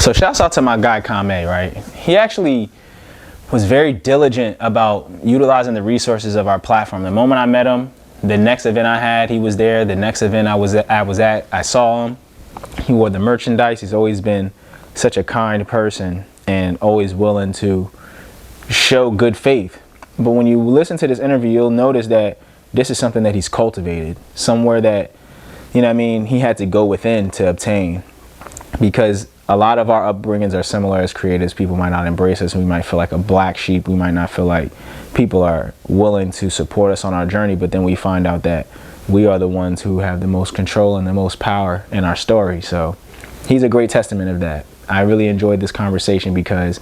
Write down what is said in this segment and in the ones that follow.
So shouts out to my guy Kame, right? He actually was very diligent about utilizing the resources of our platform. The moment I met him, the next event I had, he was there. The next event I was at, I saw him. He wore the merchandise. He's always been such a kind person and always willing to show good faith. But when you listen to this interview, you'll notice that this is something that he's cultivated, somewhere that, you know what I mean, he had to go within to obtain. Because a lot of our upbringings are similar as creatives. People might not embrace us. We might feel like a black sheep. We might not feel like people are willing to support us on our journey. But then we find out that we are the ones who have the most control and the most power in our story. So he's a great testament of that. I really enjoyed this conversation because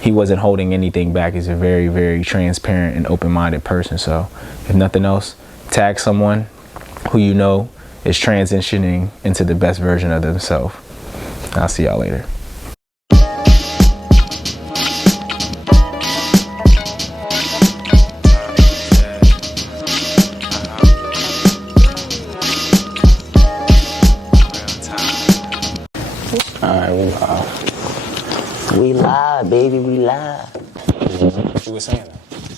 he wasn't holding anything back. He's a very, very transparent and open-minded person. So if nothing else, tag someone who you know is transitioning into the best version of themselves. I'll see y'all later. Alright, we live. We live, baby, we live. What you were saying?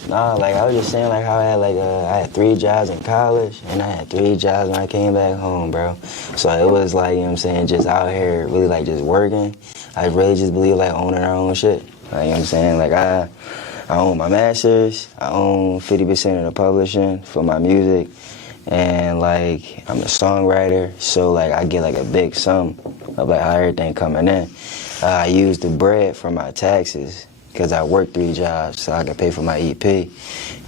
Nah, like I was just saying like how I had 3 jobs in college and I had 3 jobs when I came back home, bro. So it was like, you know what I'm saying, just out here really like just working. I really just believe like owning our own shit. Like, you know what I'm saying? Like I own my masters, I own 50% of the publishing for my music, and like I'm a songwriter, so like I get like a big sum of like how everything coming in. I use the bread for my taxes, because I work 3 jobs so I can pay for my EP.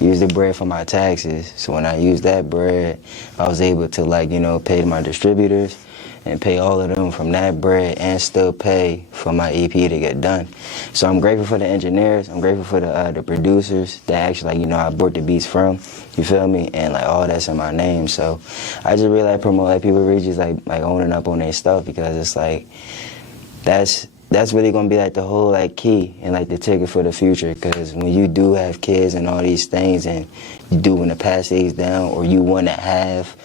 Use the bread for my taxes. So when I use that bread, I was able to like, you know, pay my distributors and pay all of them from that bread and still pay for my EP to get done. So I'm grateful for the engineers. I'm grateful for the producers that actually, like, you know, I bought the beats from. You feel me? And like all that's in my name. So I just really like promote like people really just like owning up on their stuff, because it's like that's really gonna be like the whole like key and like the ticket for the future. Because when you do have kids and all these things, and you do want to pass these down, or you want to have,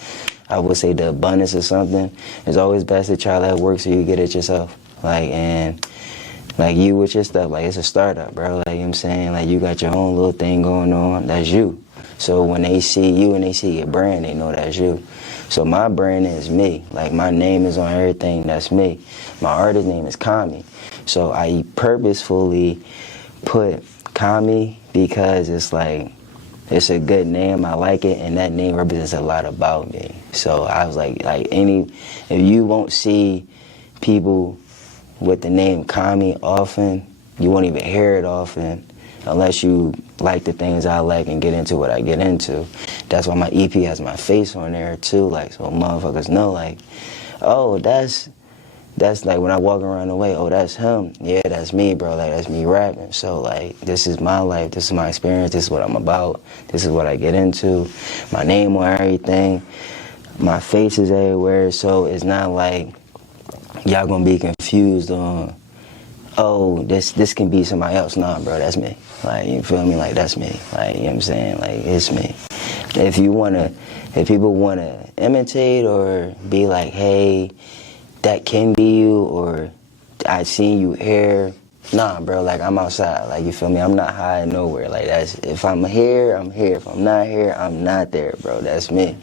I would say, the abundance of something, it's always best to try that work so you get it yourself. Like, and like you with your stuff, like it's a startup, bro. Like, you know what I'm saying? Like you got your own little thing going on, that's you. So when they see you and they see your brand, they know that's you. So my brand is me. Like my name is on everything, that's me. My artist name is Kame. So I purposefully put Kame because it's like, it's a good name, I like it, and that name represents a lot about me. So I was like if you won't see people with the name Kame often, you won't even hear it often, unless you like the things I like and get into what I get into. That's why my EP has my face on there too, like, so motherfuckers know, like, oh, that's like when I walk around the way, oh, that's him. Yeah, that's me, bro. Like, that's me rapping. So, like, this is my life. This is my experience. This is what I'm about. This is what I get into. My name on everything. My face is everywhere. So it's not like y'all gonna be confused on, oh, this can be somebody else. Nah, bro, that's me. Like, you feel me? Like, that's me. Like, you know what I'm saying? Like, it's me. If people wanna imitate or be like, hey, that can be you, or I seen you here. Nah, bro, like I'm outside, like, you feel me? I'm not hiding nowhere. Like, that's, if I'm here, I'm here. If I'm not here, I'm not there, bro. That's me.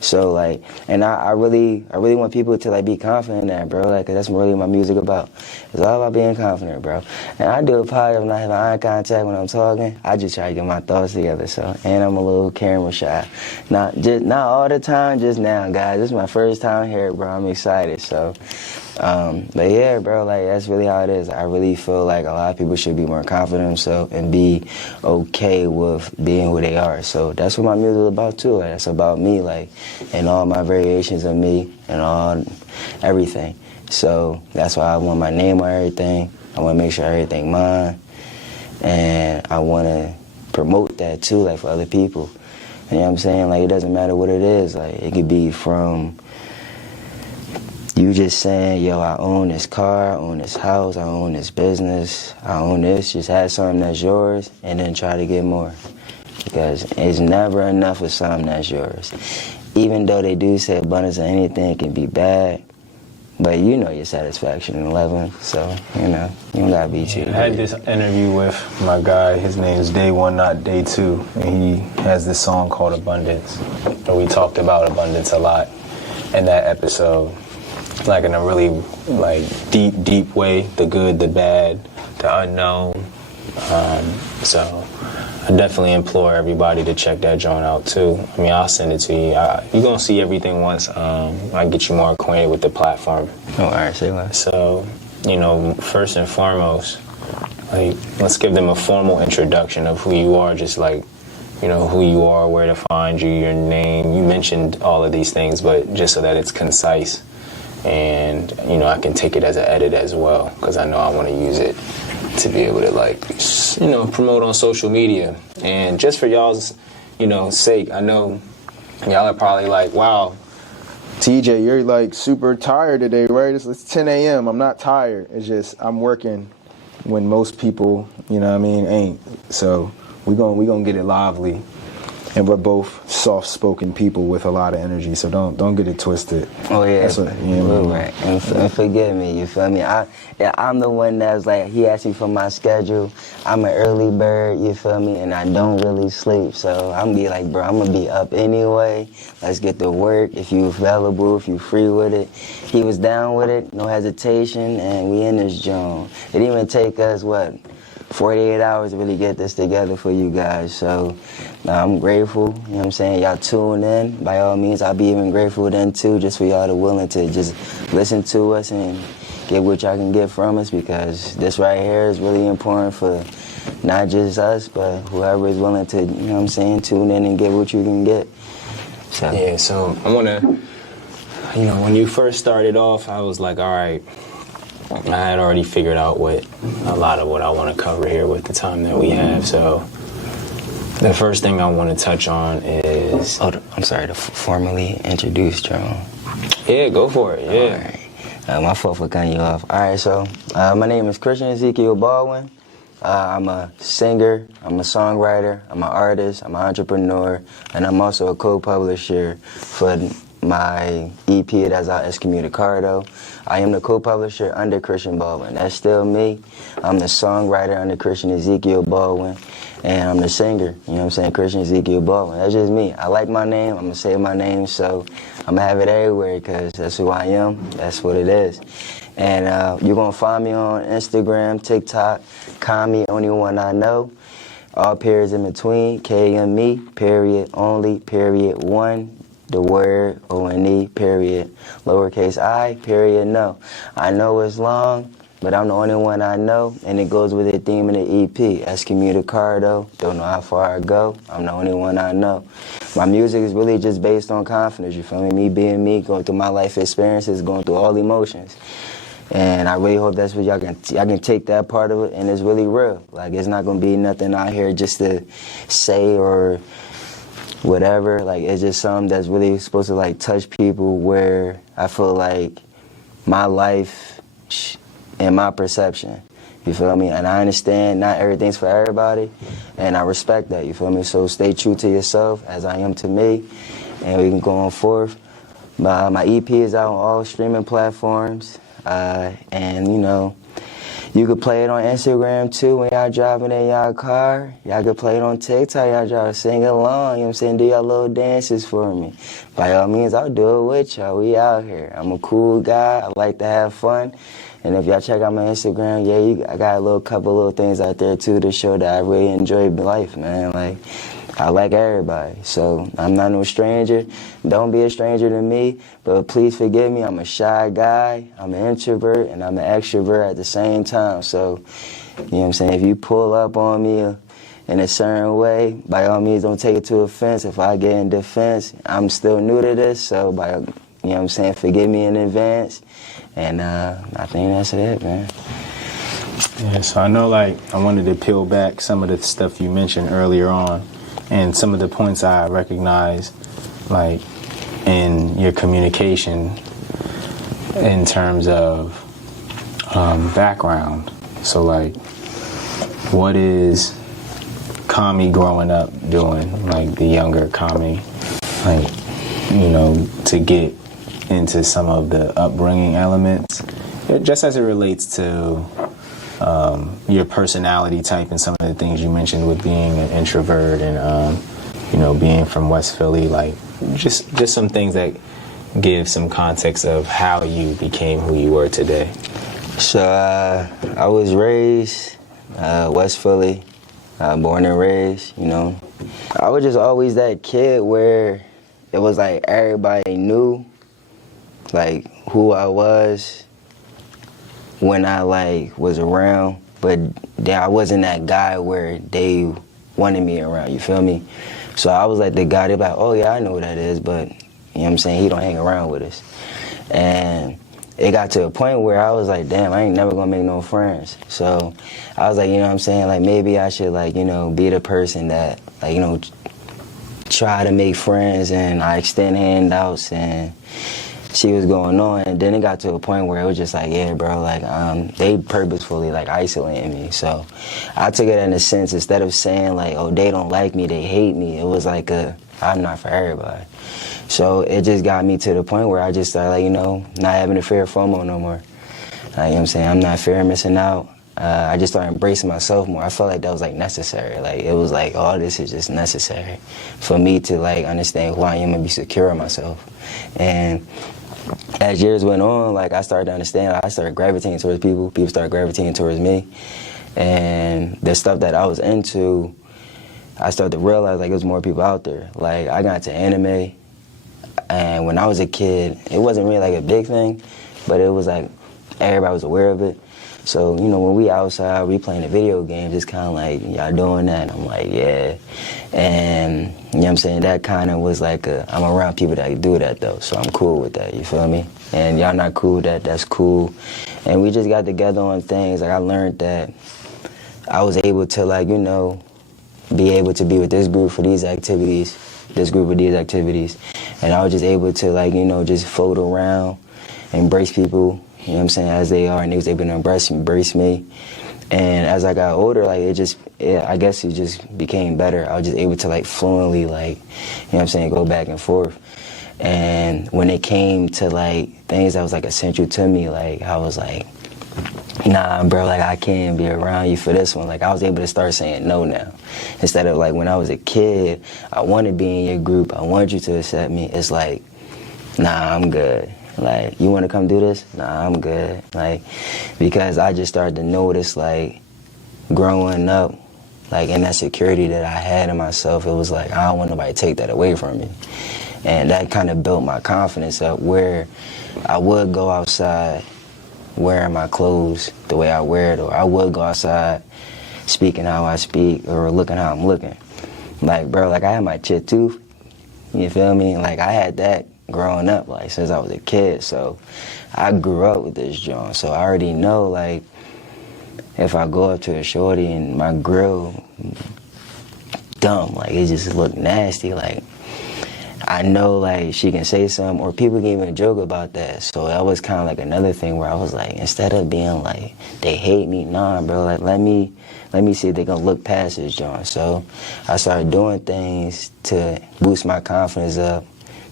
So like, and I really want people to like be confident in that, bro. Like, 'cause that's really my music about. It's all about being confident, bro. And I do it probably when I have eye contact when I'm talking. I just try to get my thoughts together. So, and I'm a little camera shy. Not all the time, just now, guys. This is my first time here, bro. I'm excited. So, but yeah, bro, like that's really how it is. I really feel like a lot of people should be more confident in themselves and be okay with being who they are. So that's what my music is about too. Like, it's about me, like, and all my variations of me and everything. So that's why I want my name on everything. I want to make sure everything mine, and I want to promote that too, like for other people. You know what I'm saying? Like, it doesn't matter what it is. Like, it could be from you just saying, yo, I own this car, I own this house, I own this business, I own this. Just have something that's yours and then try to get more. Because it's never enough of something that's yours. Even though they do say abundance of anything can be bad, But you know your satisfaction in 11, so, you know, you don't gotta be too. I had this interview with my guy, his name is Day One, Not Day Two, and he has this song called Abundance. And we talked about abundance a lot in that episode, like in a really like deep way, the good, the bad, the unknown. So I definitely implore everybody to check that joint out too. I mean, I'll send it to you. You're gonna see everything once I get you more acquainted with the platform. Oh, all right, say less. So, you know, first and foremost, like, let's give them a formal introduction of who you are, just like, you know, who you are, where to find you, your name. You mentioned all of these things, but just so that it's concise. And, you know, I can take it as an edit as well, because I know I want to use it to be able to, like, you know, promote on social media. And just for y'all's, you know, sake, I know y'all are probably like, wow, TJ, you're like super tired today, right? It's 10 a.m. I'm not tired. It's just I'm working when most people, you know what I mean, ain't. So we gonna get it lively. And we're both soft-spoken people with a lot of energy, so don't get it twisted. Oh yeah, That's what, you know, right. And forgive me, you feel me? I'm the one that's like, he asked me for my schedule. I'm an early bird, you feel me? And I don't really sleep, so I'm gonna be like, bro, I'm gonna be up anyway. Let's get to work. If you available, if you free with it. He was down with it, no hesitation, and we in this joint. It didn't even take us, 48 hours to really get this together for you guys. So I'm grateful, you know what I'm saying? Y'all tune in. By all means, I'll be even grateful then too, just for y'all to willing to just listen to us and get what y'all can get from us, because this right here is really important for not just us, but whoever is willing to, you know what I'm saying, tune in and get what you can get. So. Yeah, so I want to, you know, when you first started off, I was like, all right, I had already figured out a lot of what I want to cover here with the time that we have. So the first thing I want to touch on is... Oh, I'm sorry, to formally introduce John. Yeah, go for it, yeah. All right. My fault for cutting you off. All right, so my name is Christian Ezekiel Baldwin. I'm a singer, I'm a songwriter, I'm an artist, I'm an entrepreneur, and I'm also a co-publisher for my EP that's out, Excommunicado. I am the co-publisher under Christian Baldwin. That's still me. I'm the songwriter under Christian Ezekiel Baldwin, and I'm the singer, you know what I'm saying, Christian Ezekiel Baldwin. That's just me. I like my name. I'm going to say my name, so I'm going to have it everywhere because that's who I am. That's what it is. And you're going to find me on Instagram, TikTok, Kame, only one I know. All periods in between, K-M-E, period, only, period, one. The word, O-N-E, period, lowercase I, period, no. I know it's long, but I'm the only one I know, and it goes with the theme of the EP, Excommunicado, don't know how far I go, I'm the only one I know. My music is really just based on confidence, you feel me? Me being me, going through my life experiences, going through all emotions. And I really hope that's what y'all can take that part of it, and it's really real. Like, it's not gonna be nothing out here just to say or whatever, like, it's just something that's really supposed to, like, touch people where I feel like my life and my perception, you feel me? And I understand not everything's for everybody, and I respect that, you feel me? So stay true to yourself, as I am to me, and we can go on forth. My EP is out on all streaming platforms, and, you know, you could play it on Instagram too when y'all driving in y'all car. Y'all could play it on TikTok, y'all drive, sing along, you know what I'm saying? Do y'all little dances for me. By all means, I'll do it with y'all. We out here. I'm a cool guy. I like to have fun. And if y'all check out my Instagram, yeah, I got a couple little things out there too to show that I really enjoy life, man. Like, I like everybody, so I'm not no stranger. Don't be a stranger to me, but please forgive me. I'm a shy guy, I'm an introvert, and I'm an extrovert at the same time. So, you know what I'm saying, if you pull up on me in a certain way, by all means, don't take it to offense. If I get in defense, I'm still new to this, so you know what I'm saying, forgive me in advance. And I think that's it, man. Yeah, so I know, like, I wanted to peel back some of the stuff you mentioned earlier on, and some of the points I recognize, like, in your communication in terms of background. So, like, what is Kame growing up doing, like the younger Kame, like, you know, to get into some of the upbringing elements, just as it relates to your personality type and some of the things you mentioned with being an introvert and being from West Philly, like just some things that give some context of how you became who you were today. So I was raised West Philly, born and raised, I was just always that kid where it was like everybody knew like who I was when I like was around, but I wasn't that guy where they wanted me around, you feel me? So I was like the guy, they're like, oh yeah, I know who that is, but you know what I'm saying, he don't hang around with us. And it got to a point where I was like, damn, I ain't never gonna make no friends. So I was like, you know what I'm saying, like maybe I should like, be the person that like, try to make friends, and I extend handouts and she was going on. And then it got to a point where it was just like, yeah, bro, like they purposefully like isolating me. So I took it in a sense, instead of saying like, oh, they don't like me, they hate me, it was like I'm not for everybody. So it just got me to the point where I just started like, not having the fear of FOMO no more. Like, you know what I'm saying? I'm not fear of missing out. I just started embracing myself more. I felt like that was like necessary. Like it was like, all this is just necessary for me to like understand who I am and be secure in myself. And as years went on, like I started to understand, I started gravitating towards people. People started gravitating towards me. And the stuff that I was into, I started to realize like there's more people out there. Like I got into anime, and when I was a kid, it wasn't really like a big thing, but it was like everybody was aware of it. So, when we outside, we playing the video games, it's kind of like, y'all doing that? And I'm like, yeah. And, you know what I'm saying, that kind of was like I'm around people that do that, though, so I'm cool with that, you feel me? And y'all not cool with that, that's cool. And we just got together on things. Like, I learned that I was able to, like, be able to be with this group for these activities, this group of these activities. And I was just able to, like, just float around, embrace people, you know what I'm saying, as they are, and they was able to embrace me. And as I got older, like, I guess it just became better. I was just able to, like, fluently, like, you know what I'm saying, go back and forth. And when it came to, like, things that was, like, essential to me, like, I was like, nah, bro, like, I can't be around you for this one. Like, I was able to start saying no now. Instead of, like, when I was a kid, I wanted to be in your group, I wanted you to accept me. It's like, nah, I'm good. Like, you want to come do this? Nah, I'm good. Like, because I just started to notice, like, growing up, like, in that security that I had in myself, it was like, I don't want nobody to take that away from me. And that kind of built my confidence up, where I would go outside wearing my clothes the way I wear it, or I would go outside speaking how I speak, or looking how I'm looking. Like, bro, like, I had my chit tooth, you feel me? Like, I had that growing up, like, since I was a kid, so I grew up with this joint, so I already know, like, if I go up to a shorty and my grill dumb, like, it just look nasty, like, I know, like, she can say something, or people can even joke about that. So that was kind of like another thing where I was like, instead of being like, they hate me, nah, bro, like, let me see if they gonna look past this joint. So I started doing things to boost my confidence up,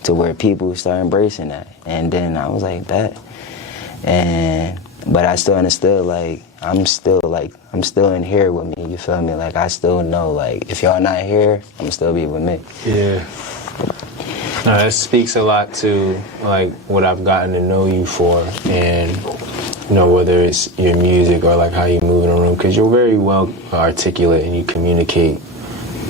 to where people start embracing that. And then I was like, that. But I still understood, like, I'm still in here with me, you feel me? Like, I still know, like, if y'all not here, I'm still be with me. Yeah. No, that speaks a lot to, like, what I've gotten to know you for, and, whether it's your music or, like, how you move in a room, because you're very well articulate and you communicate,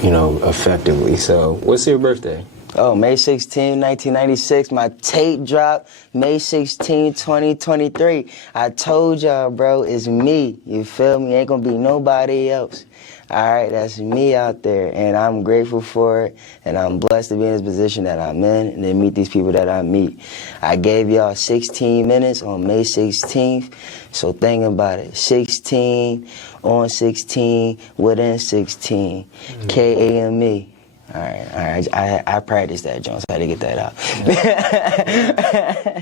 effectively. So, what's your birthday? Oh, May 16, 1996, my tape dropped May 16, 2023. I told y'all, bro, it's me. You feel me? Ain't gonna be nobody else. All right, that's me out there, and I'm grateful for it, and I'm blessed to be in this position that I'm in, and to meet these people that I meet. I gave y'all 16 minutes on May 16th, so think about it. 16 on 16 within 16. Kame. All right. I practiced that, Jones. I had to get that out.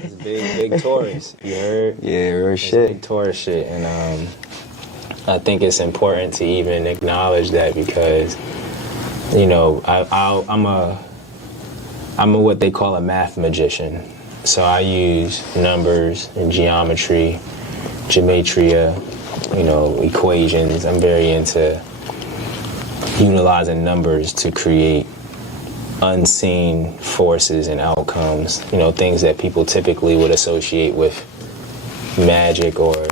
It's big Taurus. You heard? Yeah, real shit. Big Taurus shit, and I think it's important to even acknowledge that, because, I'm a what they call a math magician. So I use numbers and geometry, gematria, equations. I'm very into utilizing numbers to create unseen forces and outcomes, things that people typically would associate with magic or,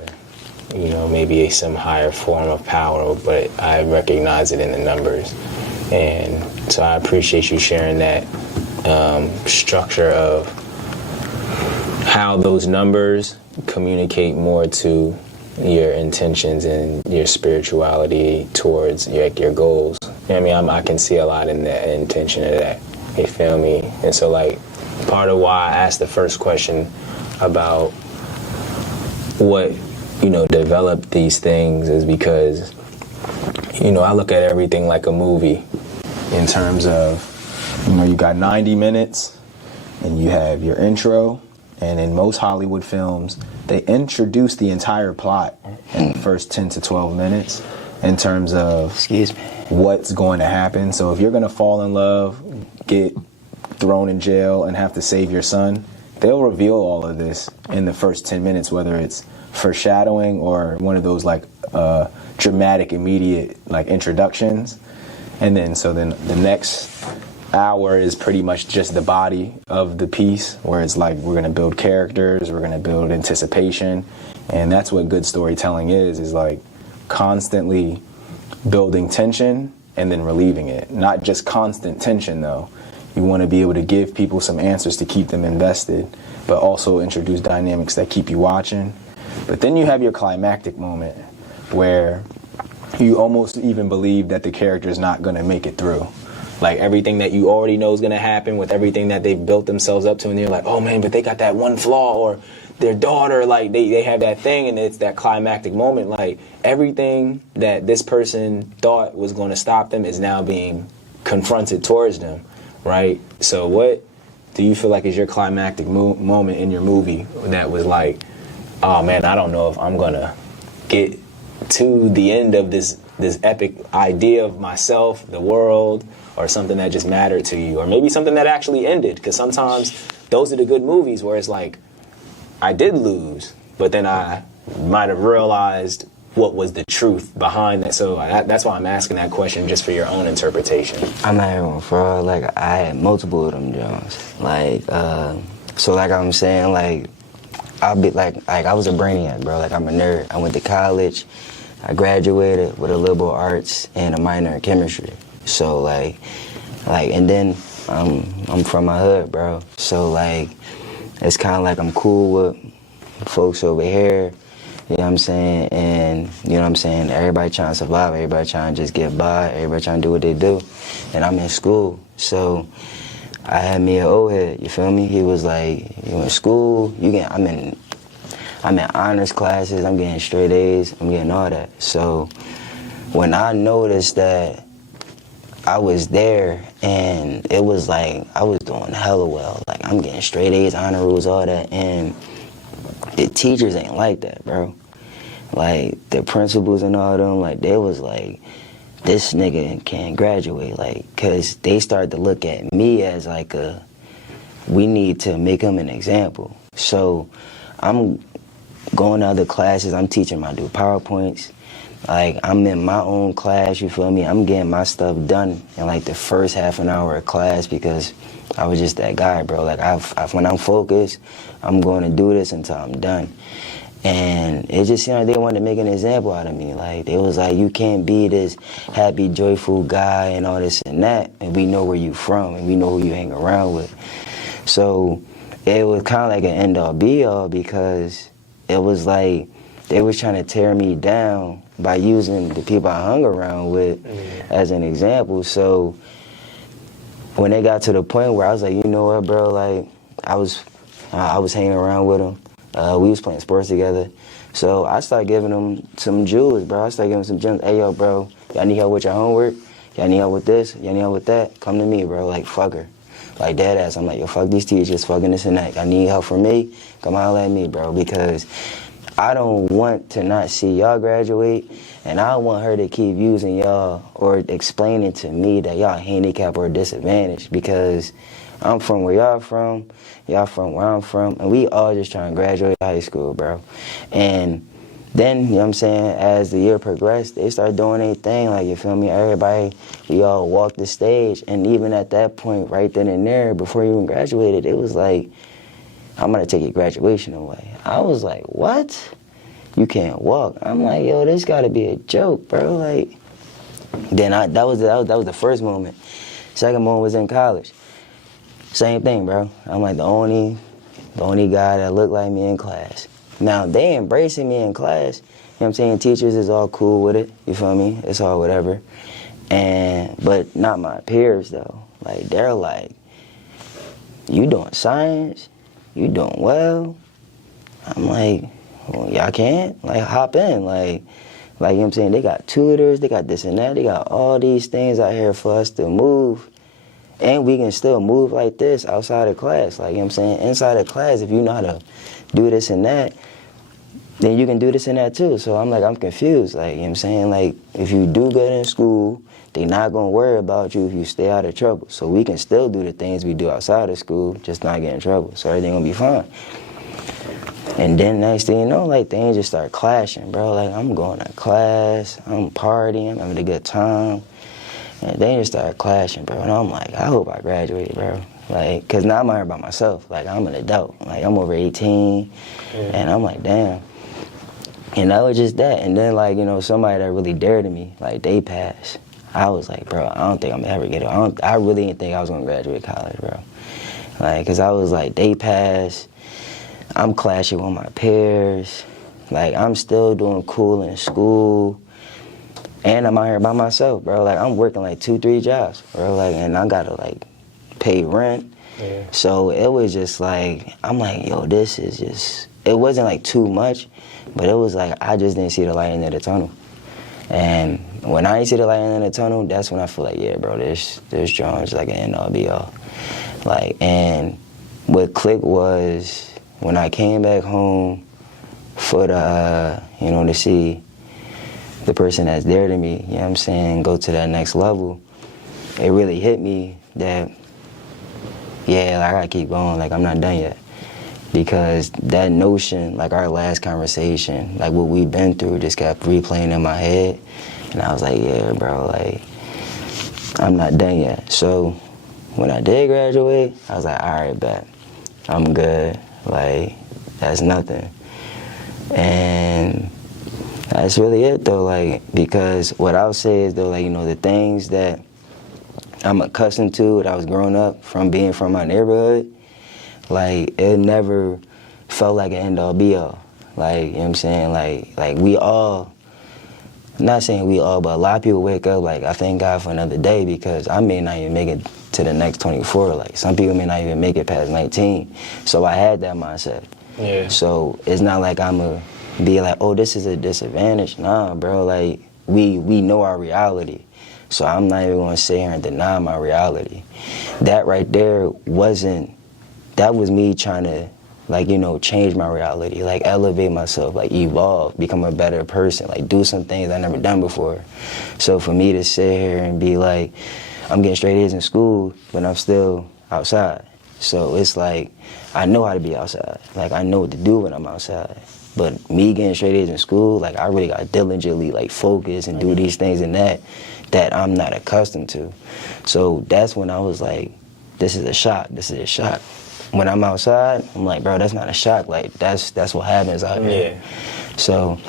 maybe some higher form of power, but I recognize it in the numbers. And so I appreciate you sharing that structure of how those numbers communicate more to your intentions and your spirituality towards your goals. I can see a lot in the intention of that. You feel me? And so, part of why I asked the first question about what, developed these things is because, I look at everything like a movie in terms of, you got 90 minutes and you have your intro. And in most Hollywood films, they introduce the entire plot in the first 10 to 12 minutes in terms of what's going to happen. So if you're going to fall in love, get thrown in jail, and have to save your son, they'll reveal all of this in the first 10 minutes, whether it's foreshadowing or one of those dramatic, immediate introductions. And then the next hour is pretty much just the body of the piece, where it's we're going to build characters, we're going to build anticipation, and that's what good storytelling is constantly building tension and then relieving it. Not just constant tension though. You want to be able to give people some answers to keep them invested, but also introduce dynamics that keep you watching. But then you have your climactic moment where you almost even believe that the character is not going to make it through. Everything that you already know is going to happen with everything that they've built themselves up to, and you're like, oh man, but they got that one flaw, or their daughter, they have that thing, and it's that climactic moment. Everything that this person thought was going to stop them is now being confronted towards them, right? So what do you feel is your climactic moment in your movie that was oh man, I don't know if I'm going to get to the end of this epic idea of myself, the world, or something that just mattered to you, or maybe something that actually ended? Because sometimes those are the good movies where it's I did lose, but then I might have realized what was the truth behind that. So that's why I'm asking that question, just for your own interpretation. I'm not even fraud. I had multiple of them Jones. So I'm saying, I'll be I was a brainiac, bro. I'm a nerd. I went to college. I graduated with a liberal arts and a minor in chemistry. So and then I'm from my hood, bro. So it's kind of I'm cool with folks over here. You know what I'm saying? And you know what I'm saying? Everybody trying to survive. Everybody trying to just get by. Everybody trying to do what they do. And I'm in school. So I had me an old head, you feel me? He was you in school, I'm in honors classes, I'm getting straight A's, I'm getting all that. So when I noticed that I was there and it was I was doing hella well, I'm getting straight A's, honor rules, all that, and the teachers ain't like that, bro. The principals and all them, they was this nigga can't graduate, cause they started to look at me as we need to make him an example. So I'm going to other classes, I'm teaching my dude PowerPoints. I'm in my own class, you feel me? I'm getting my stuff done in the first half an hour of class because I was just that guy, bro. When I'm focused, I'm going to do this until I'm done. And it just seemed they wanted to make an example out of me. They was you can't be this happy, joyful guy and all this and that, and we know where you from and we know who you hang around with. So it was kind of an end-all, be-all, because it was they was trying to tear me down by using the people I hung around with as an example. So when they got to the point where I was you know what, bro, I was hanging around with them. We was playing sports together. So I started giving them some jewels, bro. I started giving them some gems. Hey, yo, bro, y'all need help with your homework? Y'all need help with this? Y'all need help with that? Come to me, bro. Fuck her. Dead ass. I'm yo, fuck these teachers, fucking this and that. I need help from me. Come holler at me, bro, because I don't want to not see y'all graduate, and I don't want her to keep using y'all or explaining to me that y'all handicapped or disadvantaged, because I'm from where y'all from where I'm from, and we all just trying to graduate high school, bro. And then, you know what I'm saying, as the year progressed, they started doing their thing, like, you feel me, everybody, we all walked the stage, and even at that point, right then and there, before you even graduated, it was like, I'm gonna take your graduation away. I was like, what? You can't walk? I'm like, yo, this gotta be a joke, bro, like, then that was the first moment. Second moment was in college. Same thing, bro. I'm like the only guy that looked like me in class. Now, they embracing me in class. You know what I'm saying? Teachers is all cool with it. You feel me? It's all whatever. But not my peers, though. Like, they're like, you doing science? You doing well? I'm like, well, y'all can't? Like, hop in. Like, you know what I'm saying? They got tutors. They got this and that. They got all these things out here for us to move. And we can still move like this outside of class. Like, you know what I'm saying? Inside of class, if you know how to do this and that, then you can do this and that too. So I'm like, I'm confused. Like, you know what I'm saying? Like, if you do good in school, they not going to worry about you if you stay out of trouble. So we can still do the things we do outside of school, just not get in trouble. So everything going to be fine. And then next thing you know, like, things just start clashing, bro. Like, I'm going to class, I'm partying, I'm having a good time. And they just started clashing, bro. And I'm like, I hope I graduate, bro. Like, because now I'm out here by myself. Like, I'm an adult. Like, I'm over 18. Yeah. And I'm like, damn. And that was just that. And then, like, you know, somebody that really dared me, like, they passed. I was like, bro, I don't think I'm ever get it. I really didn't think I was going to graduate college, bro. Like, because I was like, they passed. I'm clashing with my peers. Like, I'm still doing cool in school. And I'm out here by myself, bro. Like, I'm working like 2-3 jobs, bro. Like, and I gotta like pay rent. Yeah. So it was just like, I'm like, yo, this is just, it wasn't like too much, but it was like, I just didn't see the light in the tunnel. And when I didn't see the light in the tunnel, that's when I feel like, yeah, bro, this joint's like an end all be all. Like, and what clicked was when I came back home for the, you know, to see the person that's there to me, you know what I'm saying, go to that next level, it really hit me that, yeah, like, I gotta keep going, like, I'm not done yet. Because that notion, like our last conversation, like what we've been through just kept replaying in my head. And I was like, yeah, bro, like, I'm not done yet. So when I did graduate, I was like, all right, bet, I'm good. Like, that's nothing. And that's really it, though, like, because what I'll say is, though, like, you know, the things that I'm accustomed to, that I was growing up from being from my neighborhood, like, it never felt like an end-all, be-all. Like, you know what I'm saying? Like we all, I'm not saying we all, but a lot of people wake up, like, I thank God for another day because I may not even make it to the next 24. Like, some people may not even make it past 19. So I had that mindset. Yeah. So it's not like I'm a be like, oh, this is a disadvantage. Nah, bro, like, we know our reality. So I'm not even gonna sit here and deny my reality. That right there that was me trying to, like, you know, change my reality, like, elevate myself, like, evolve, become a better person, like, do some things I never done before. So for me to sit here and be like, I'm getting straight A's in school, but I'm still outside. So it's like, I know how to be outside. Like, I know what to do when I'm outside. But me getting straight A's in school, like, I really got to diligently, like, focus and do these things and that I'm not accustomed to. So that's when I was like, this is a shock. This is a shock. When I'm outside, I'm like, bro, that's not a shock. Like, that's what happens out here. Yeah. So,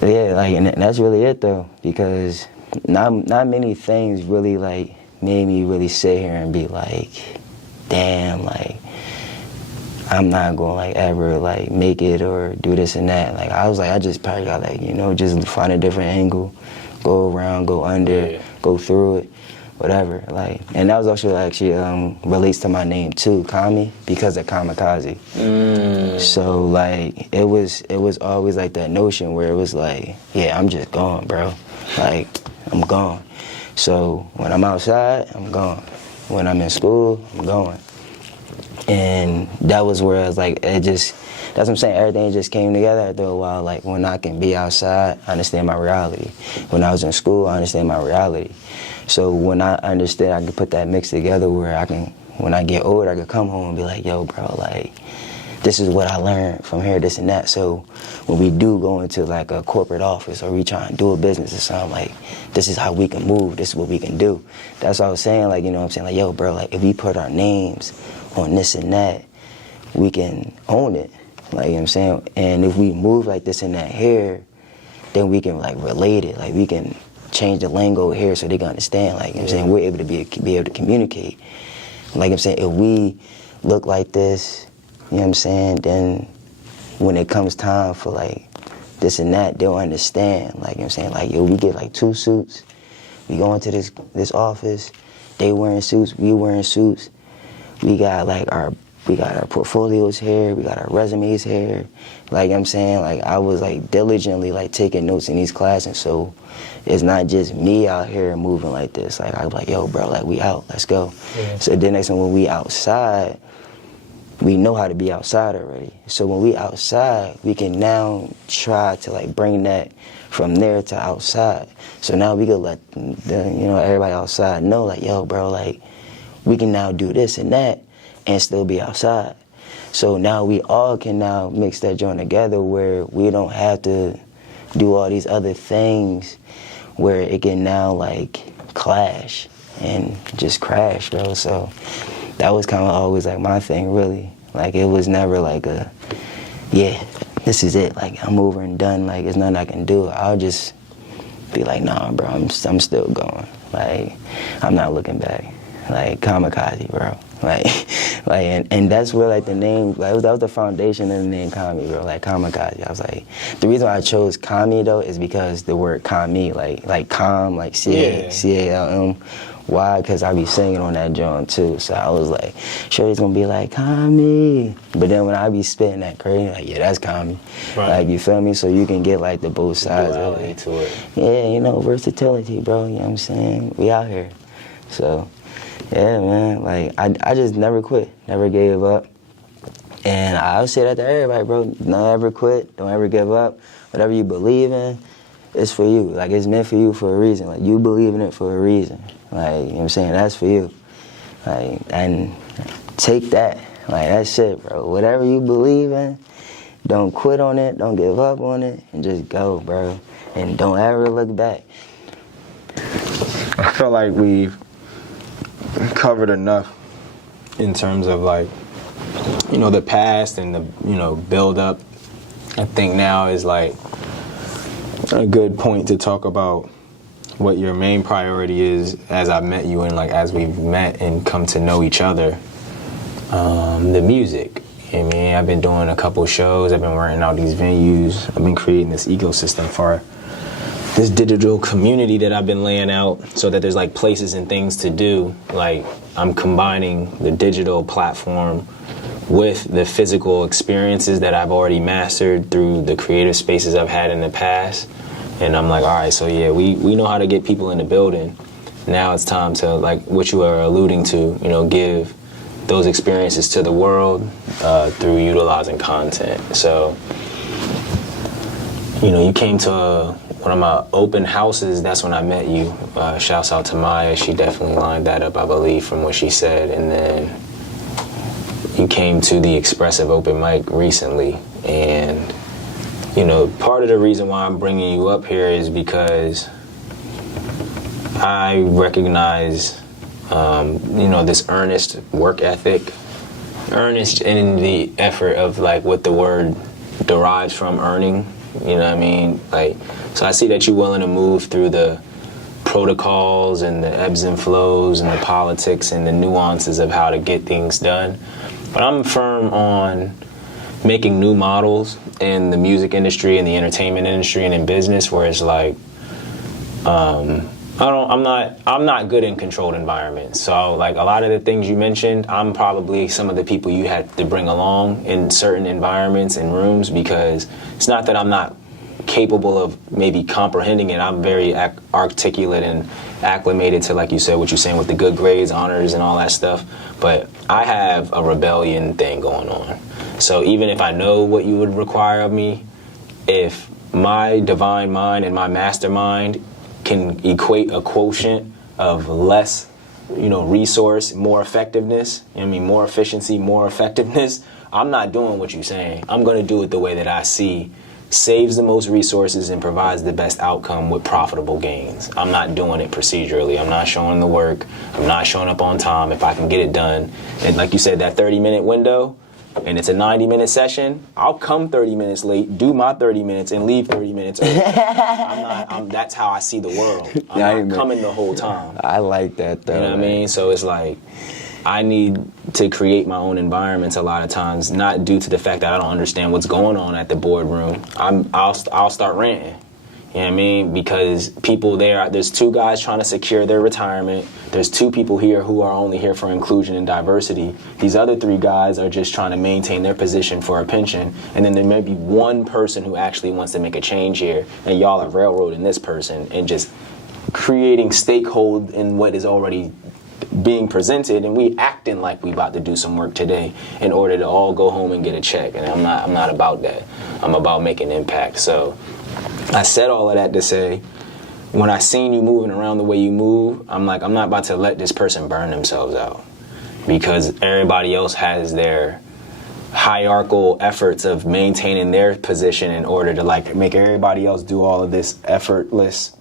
yeah, like, and that's really it, though, because not many things really, like, made me really sit here and be like, damn, like, I'm not gonna, like, ever, like, make it or do this and that. Like, I was like, I just probably got, like, you know, just find a different angle, go around, go under, go through it, whatever. Like, and that was also actually relates to my name too, Kame, because of Kamikaze. So, like, it was always like that notion where it was like, yeah, I'm just gone, bro. Like, I'm gone. So when I'm outside, I'm gone. When I'm in school, I'm going. And that was where I was like, that's what I'm saying, everything just came together after a while. Like, when I can be outside, I understand my reality. When I was in school, I understand my reality. So when I understood I could put that mix together where I can when I get older, I could come home and be like, yo, bro, like, this is what I learned from here, this and that. So when we do go into like a corporate office or we try and do a business or something, like, this is how we can move, this is what we can do. That's what I was saying, like, you know what I'm saying? Like, yo, bro, like, if we put our names on this and that, we can own it. Like, you know what I'm saying? And if we move like this and that here, then we can like relate it. Like, we can change the lingo here so they can understand. Like, you know what I'm saying? We're able to be able to communicate. Like I'm saying, if we look like this, you know what I'm saying, then when it comes time for like this and that, they'll understand. Like, you know what I'm saying, like, yo, we get like 2 suits, we go into this office, they wearing suits, we wearing suits, we got our portfolios here, we got our resumes here. Like, you know what I'm saying, like, I was like diligently like taking notes in these classes, so it's not just me out here moving like this. Like, I was like, yo, bro, like, we out, let's go. Yeah. So then next time when we outside, we know how to be outside already. So when we outside, we can now try to like bring that from there to outside. So now we could let everybody outside know, like, yo, bro, like, we can now do this and that and still be outside. So now we all can now mix that joint together where we don't have to do all these other things where it can now like clash and just crash, bro. So that was kind of always like my thing, really. Like, it was never like yeah, this is it. Like, I'm over and done. Like, there's nothing I can do. I'll just be like, nah, bro, I'm still going. Like, I'm not looking back. Like, Kamikaze, bro. And that's where like the name, like, that was the foundation of the name Kame, bro. Like, Kamikaze. I was like, the reason why I chose Kame though is because the word Kame, like calm, like C-A-L-M. Why? Because I be singing on that joint too. So I was like, sure, it's gonna be like Kame. But then when I be spitting that crazy, like, yeah, that's Kame. Right. Like, you feel me? So you can get like the both sides of it. To it. Yeah, you know, versatility, bro. You know what I'm saying? We out here. So, yeah, man. Like, I just never quit, never gave up. And I say that to everybody, bro. Don't ever quit. Don't ever give up. Whatever you believe in, it's for you. Like, it's meant for you for a reason. Like, you believe in it for a reason. Like, you know what I'm saying? That's for you. Like, and take that. Like, that's it, bro. Whatever you believe in, don't quit on it, don't give up on it, and just go, bro. And don't ever look back. I feel like we've covered enough in terms of, like, you know, the past and the, you know, build up. I think now is like a good point to talk about what your main priority is as I've met you and like as we've met and come to know each other. The music. I mean, I've been doing a couple shows, I've been renting out these venues, I've been creating this ecosystem for this digital community that I've been laying out so that there's like places and things to do. Like, I'm combining the digital platform with the physical experiences that I've already mastered through the creative spaces I've had in the past. And I'm like, all right, so yeah, we know how to get people in the building. Now it's time to, like what you are alluding to, you know, give those experiences to the world through utilizing content. So, you know, you came to one of my open houses, that's when I met you. Shouts out to Maya, she definitely lined that up, I believe, from what she said. And then you came to the Expressive Open Mic recently. And you know, part of the reason why I'm bringing you up here is because I recognize, you know, this earnest work ethic, earnest in the effort of like what the word derives from, earning, you know what I mean? Like, so I see that you're willing to move through the protocols and the ebbs and flows and the politics and the nuances of how to get things done. But I'm firm on making new models in the music industry and the entertainment industry and in business where it's like, I'm not good in controlled environments. So like a lot of the things you mentioned, I'm probably some of the people you had to bring along in certain environments and rooms, because it's not that I'm not capable of maybe comprehending it. I'm very articulate and acclimated to, like you said, what you're saying with the good grades, honors, and all that stuff. But I have a rebellion thing going on. So even if I know what you would require of me, if my divine mind and my mastermind can equate a quotient of less resource, more effectiveness. I mean, more efficiency, more effectiveness. I'm not doing what you're saying. I'm going to do it the way that I see saves the most resources and provides the best outcome with profitable gains. I'm not doing it procedurally. I'm not showing the work. I'm not showing up on time if I can get it done. And like you said, that 30-minute window, and it's a 90-minute session, I'll come 30 minutes late, do my 30 minutes, and leave 30 minutes early. That's how I see the world. I'm not coming the whole time. I like that, though. You know what I mean? So it's like, I need to create my own environments a lot of times, not due to the fact that I don't understand what's going on at the boardroom. I'll start ranting. You know what I mean? Because people there's two guys trying to secure their retirement. There's two people here who are only here for inclusion and diversity. These other three guys are just trying to maintain their position for a pension. And then there may be one person who actually wants to make a change here, and y'all are railroading this person and just creating stakehold in what is already being presented, and we acting like we about to do some work today in order to all go home and get a check. And I'm not about that. I'm about making impact. So I said all of that to say, when I seen you moving around the way you move, I'm like, I'm not about to let this person burn themselves out, because everybody else has their hierarchical efforts of maintaining their position in order to like make everybody else do all of this effortless,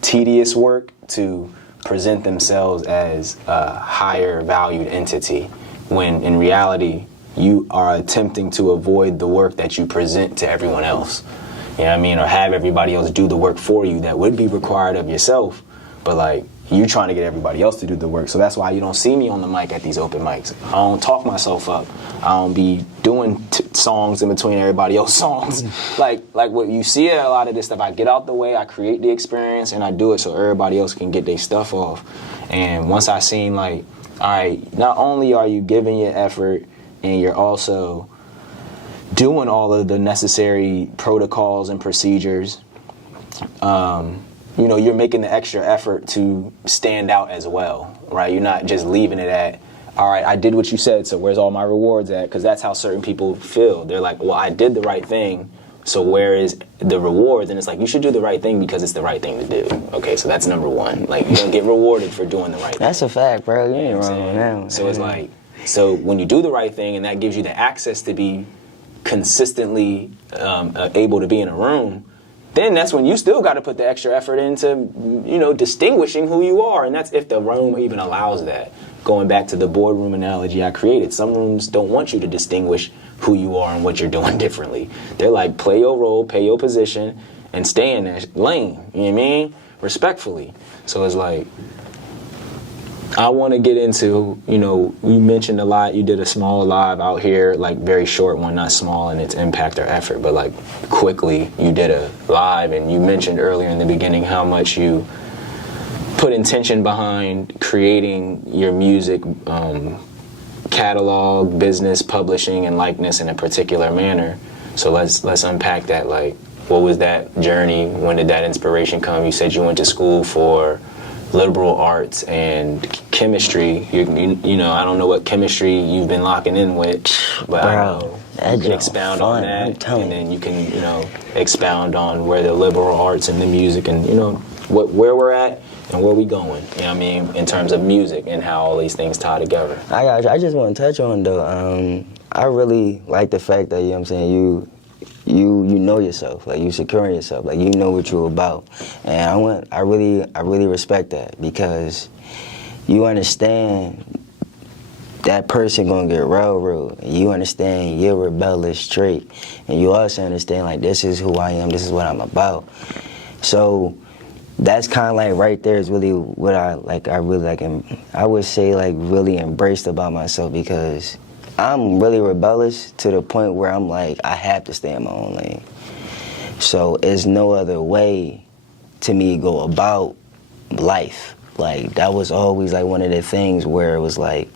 tedious work to present themselves as a higher valued entity, when in reality you are attempting to avoid the work that you present to everyone else. You know what I mean? Or have everybody else do the work for you that would be required of yourself, but like you trying to get everybody else to do the work. So that's why you don't see me on the mic at these open mics. I don't talk myself up. I don't be doing songs in between everybody else's songs. like what you see at a lot of this stuff, I get out the way, I create the experience, and I do it so everybody else can get their stuff off. And once I seen like, all right, not only are you giving your effort, and you're also doing all of the necessary protocols and procedures, you're making the extra effort to stand out as well, right? You're not just leaving it at, all right, I did what you said, so where's all my rewards at? Because that's how certain people feel. They're like, well, I did the right thing, so where is the rewards? And it's like, you should do the right thing because it's the right thing to do. Okay, so that's number one. Like, you don't get rewarded for doing the right thing. That's a fact, bro. You ain't wrong with that. So it's like, so when you do the right thing and that gives you the access to be consistently able to be in a room, then that's when you still got to put the extra effort into, distinguishing who you are. And that's if the room even allows that. Going back to the boardroom analogy I created, some rooms don't want you to distinguish who you are and what you're doing differently. They're like, play your role, pay your position, and stay in that lane. You know what I mean? Respectfully. So it's like, I want to get into, you mentioned a lot. You did a small live out here, like very short one, not small in its impact or effort, but like quickly you did a live, and you mentioned earlier in the beginning how much you put intention behind creating your music catalog, business, publishing, and likeness in a particular manner. So let's unpack that. Like, what was that journey? When did that inspiration come? You said you went to school for liberal arts and chemistry. I don't know what chemistry you've been locking in with, but I know you can expound on that, and then you can, expound on where the liberal arts and the music and, where we're at and where we going, in terms of music and how all these things tie together. I just want to touch on, though, I really like the fact that, you know yourself, like you securing yourself, like you know what you're about, and I really respect that, because you understand that person gonna get railroaded, and you understand your rebellious trait, and you also understand like this is who I am, this is what I'm about. So that's kind of like right there is really what I really like, I would say like really embraced about myself, because I'm really rebellious to the point where I'm like, I have to stay in my own lane. So there's no other way to me go about life. Like, that was always like one of the things where it was like,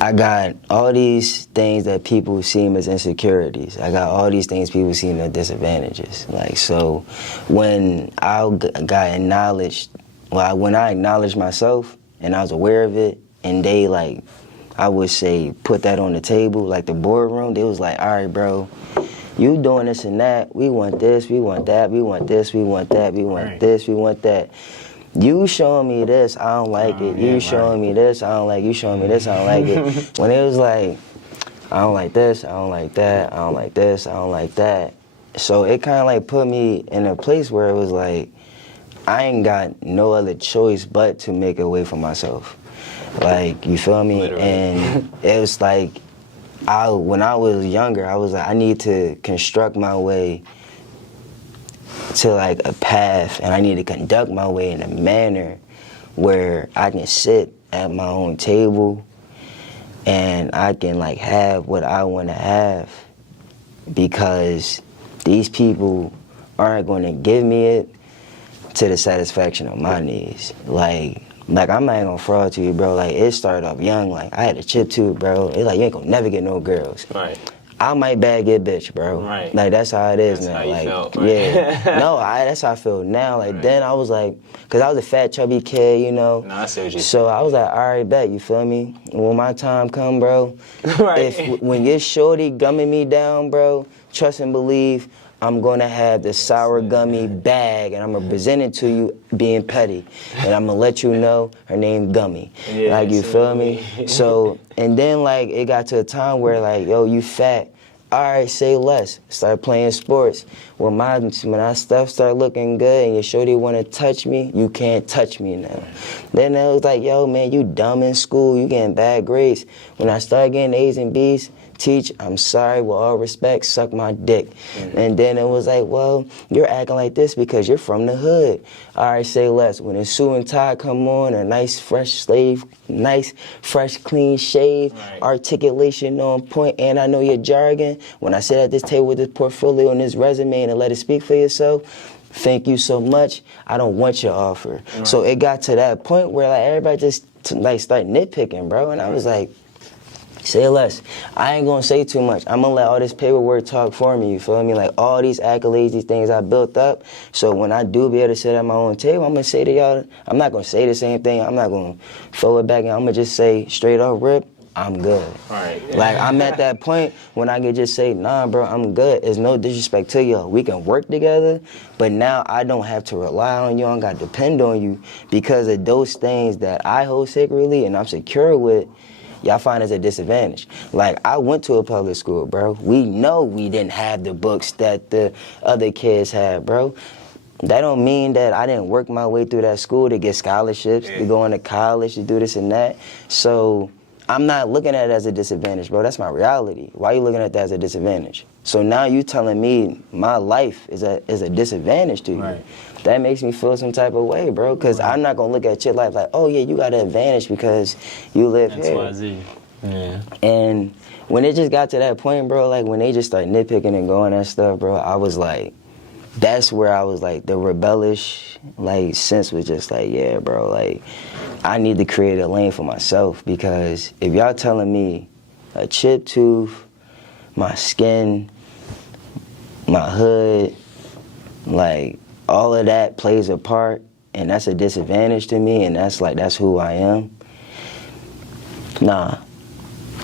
I got all these things that people see as insecurities. I got all these things people see as disadvantages. Like, so when I got acknowledged, when I acknowledged myself and I was aware of it, and they like, I would say, put that on the table, like the boardroom, they was like, all right, bro, you doing this and that, we want this, we want that, we want this, we want that, we want this, we want that. You showing me this, I don't like it. You showing me this, I don't like it. You showing me this, I don't like it. When it was like, I don't like this, I don't like that, I don't like this, I don't like that. So it kind of like put me in a place where it was like, I ain't got no other choice but to make a way for myself. Like, you feel me? Literally. And it was like, when I was younger, I was like, I need to construct my way to like a path, and I need to conduct my way in a manner where I can sit at my own table and I can like have what I want to have, because these people aren't going to give me it to the satisfaction of my needs. Like I'm not gonna fraud to you, bro. Like, it started off young. Like, I had a chip too, bro. It's like, you ain't gonna never get no girls. Right. I might bag your bitch, bro. Right. Like, that's how it is That's now. how you Like, felt, right? yeah. No, that's how I feel now. Like, then I was like, cause I was a fat, chubby kid, you know. No, I see what you're So I was like, all right, bet, you feel me? When my time come, bro, Right. when your shorty gumming me down, bro, trust and believe, I'm gonna have the sour gummy bag, and I'm gonna present it to you being petty, and I'm gonna let you know her name Gummy. Yeah, like, you feel me? So, and then like it got to a time where like, yo, you fat. All right, say less. Start playing sports. When my stuff start looking good and your shorty wanna touch me, you can't touch me now. Then it was like, yo, man, you dumb in school. You getting bad grades. When I start getting A's and B's, teach, I'm sorry, with all respect, suck my dick. And then it was like, well, you're acting like this because you're from the hood. All right, say less. When a suit and tie come on, a nice, fresh, clean shave, Right. articulation on point, and I know your jargon. When I sit at this table with this portfolio and this resume and let it speak for yourself, thank you so much. I don't want your offer. Right. So it got to that point where like everybody just like started nitpicking, bro. And I was like, say less. I ain't gonna say too much. I'm gonna let all this paperwork talk for me, you feel me? Like, all these accolades, these things I built up. So when I do be able to sit at my own table, I'm gonna say to y'all, I'm not gonna say the same thing. I'm not gonna throw it back, and I'm gonna just say straight off rip, I'm good. Right. Like, I'm at that point when I can just say, nah, bro, I'm good. There's no disrespect to y'all. We can work together, but now I don't have to rely on you. I don't got to depend on you because of those things that I hold sacredly and I'm secure with. Y'all find us a disadvantage. Like, I went to a public school, bro. We know we didn't have the books that the other kids had, bro. That don't mean that I didn't work my way through that school to get scholarships, to go into college, to do this and that. So I'm not looking at it as a disadvantage, bro. That's my reality. Why are you looking at that as a disadvantage? So now you telling me my life is a disadvantage to you. Right. That makes me feel some type of way, bro. Because I'm not going to look at your life like, oh, yeah, you got an advantage because you live here. XYZ. Yeah. And when it just got to that point, bro, like when they just started nitpicking and going at stuff, bro, I was like, that's where I was like, the rebellish like sense was just like, yeah, bro, like I need to create a lane for myself, because if y'all telling me a chipped tooth, my skin, my hood, like all of that plays a part, and that's a disadvantage to me, and that's who I am, nah,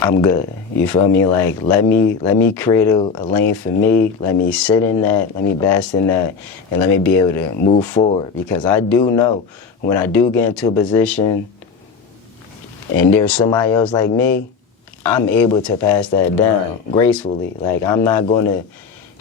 I'm good. You feel me? Like, let me create a lane for me. Let me sit in that. Let me bask in that, and let me be able to move forward. Because I do know when I do get into a position, and there's somebody else like me, I'm able to pass that down gracefully. Like, I'm not gonna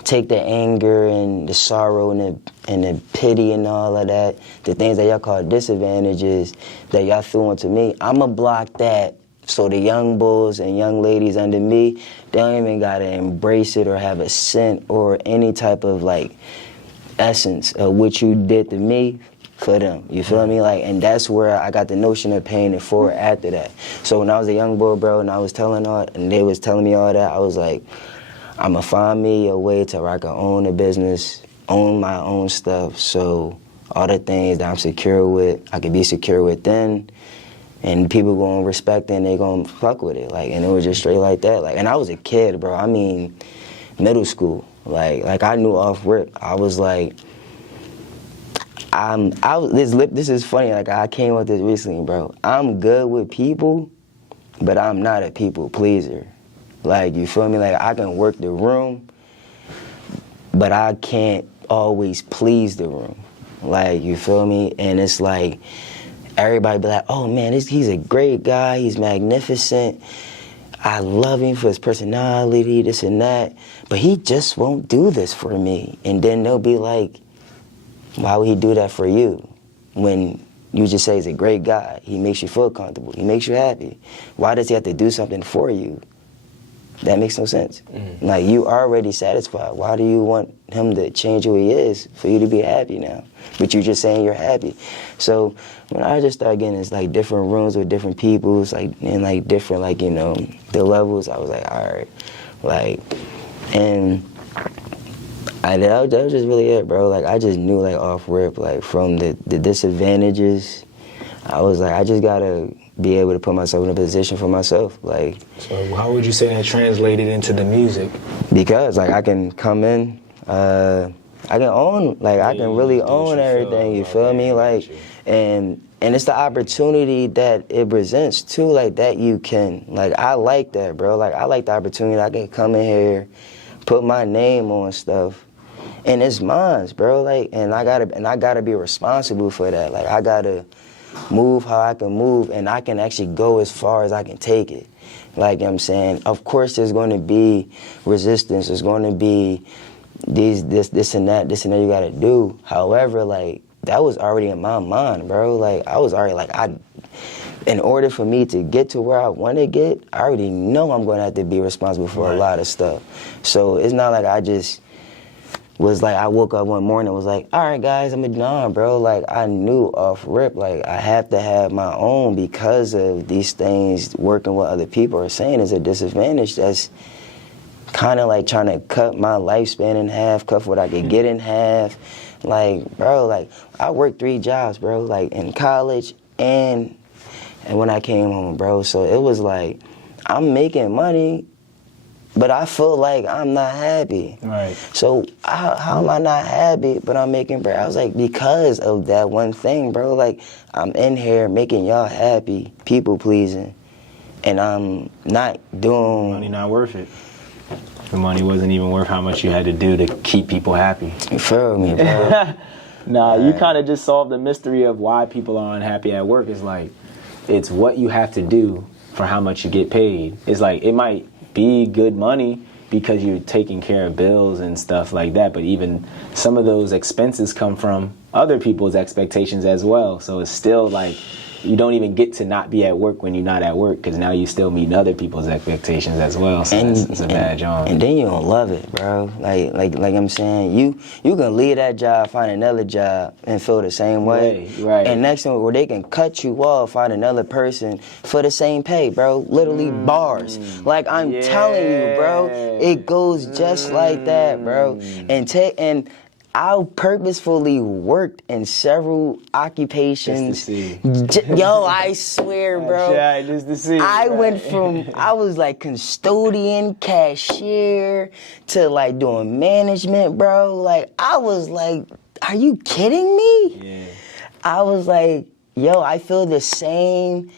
take the anger and the sorrow and the pity and all of that, the things that y'all call disadvantages that y'all threw onto me. I'ma block that. So the young bulls and young ladies under me, they don't even gotta embrace it or have a scent or any type of like essence of what you did to me for them. You feel me? Like, and that's where I got the notion of paying it forward after that. So when I was a young bull, bro, and I was telling all, and they was telling me all that, I was like, I'ma find me a way to where I can own a business, own my own stuff. So all the things that I'm secure with, I can be secure with then. And people gonna respect it and they gonna fuck with it. Like, and it was just straight like that. Like, and I was a kid, bro. I mean, middle school. Like I knew off rip. I was like, this is funny. Like, I came with this recently, bro. I'm good with people, but I'm not a people pleaser. Like, you feel me? Like, I can work the room, but I can't always please the room. Like, you feel me? And it's like, everybody be like, oh man, he's a great guy, he's magnificent. I love him for his personality, this and that. But he just won't do this for me. And then they'll be like, why would he do that for you? When you just say he's a great guy, he makes you feel comfortable, he makes you happy. Why does he have to do something for you? That makes no sense. Like, you already satisfied. Why do you want him to change who he is for you to be happy now? But you're just saying you're happy. So when I just started getting this, like, different rooms with different peoples, like, and like different, like, you know, the levels, I was like, all right. Like, and that was just really it, bro. Like, I just knew, like, off rip, like, from the disadvantages, I was like, I just gotta be able to put myself in a position for myself. Like, So how would you say that translated into the music? because, like, I can come in, I can own, like, I can really own everything, you feel me? Like, and it's the opportunity that it presents too, like, that you can, like, I like that, bro. Like, I like the opportunity. I can come in here, put my name on stuff, and it's mine, bro. Like, and I gotta be responsible for that. Like, I gotta move how I can move, and I can actually go as far as I can take it. Like, you know what I'm saying, of course there's going to be resistance, there's going to be this and that you gotta do. However, like, that was already in my mind, bro. Like, I was already like, in order for me to get to where I want to get, I already know I'm going to have to be responsible for a lot of stuff. So it's not like I just was like, I woke up one morning and was like, all right, guys, bro. Like, I knew off rip, like, I have to have my own because of these things. Working with other people are saying is a disadvantage. That's kind of like trying to cut my lifespan in half, cut what I could get in half. Like, bro, like, I worked 3 jobs, bro, like, in college and when I came home, bro. So it was like, I'm making money, but I feel like I'm not happy. Right. So how am I not happy, but I'm making bread? I was like, because of that one thing, bro. Like, I'm in here making y'all happy, people pleasing, and I'm not doing... Money not worth it. The money wasn't even worth how much you had to do to keep people happy. You feel me, bro? Nah, you kind of just solved the mystery of why people are unhappy at work. It's like, it's what you have to do for how much you get paid. It's like, it might be good money because you're taking care of bills and stuff like that, but even some of those expenses come from other people's expectations as well. So it's still like, you don't even get to not be at work when you're not at work, because now you still meeting other people's expectations as well. So it's a bad job. And then you don't love it, bro. Like I'm saying, you can leave that job, find another job, and feel the same way. Right. And next thing, where they can cut you off, find another person for the same pay, bro. Literally bars. Like, I'm telling you, bro, it goes just like that, bro. And I purposefully worked in several occupations. Just to see. Yo, I swear, bro. Yeah, just to see. Went from, I was like custodian, cashier, to like doing management, bro. Like, I was like, are you kidding me? Yeah. I was like, yo, I feel the same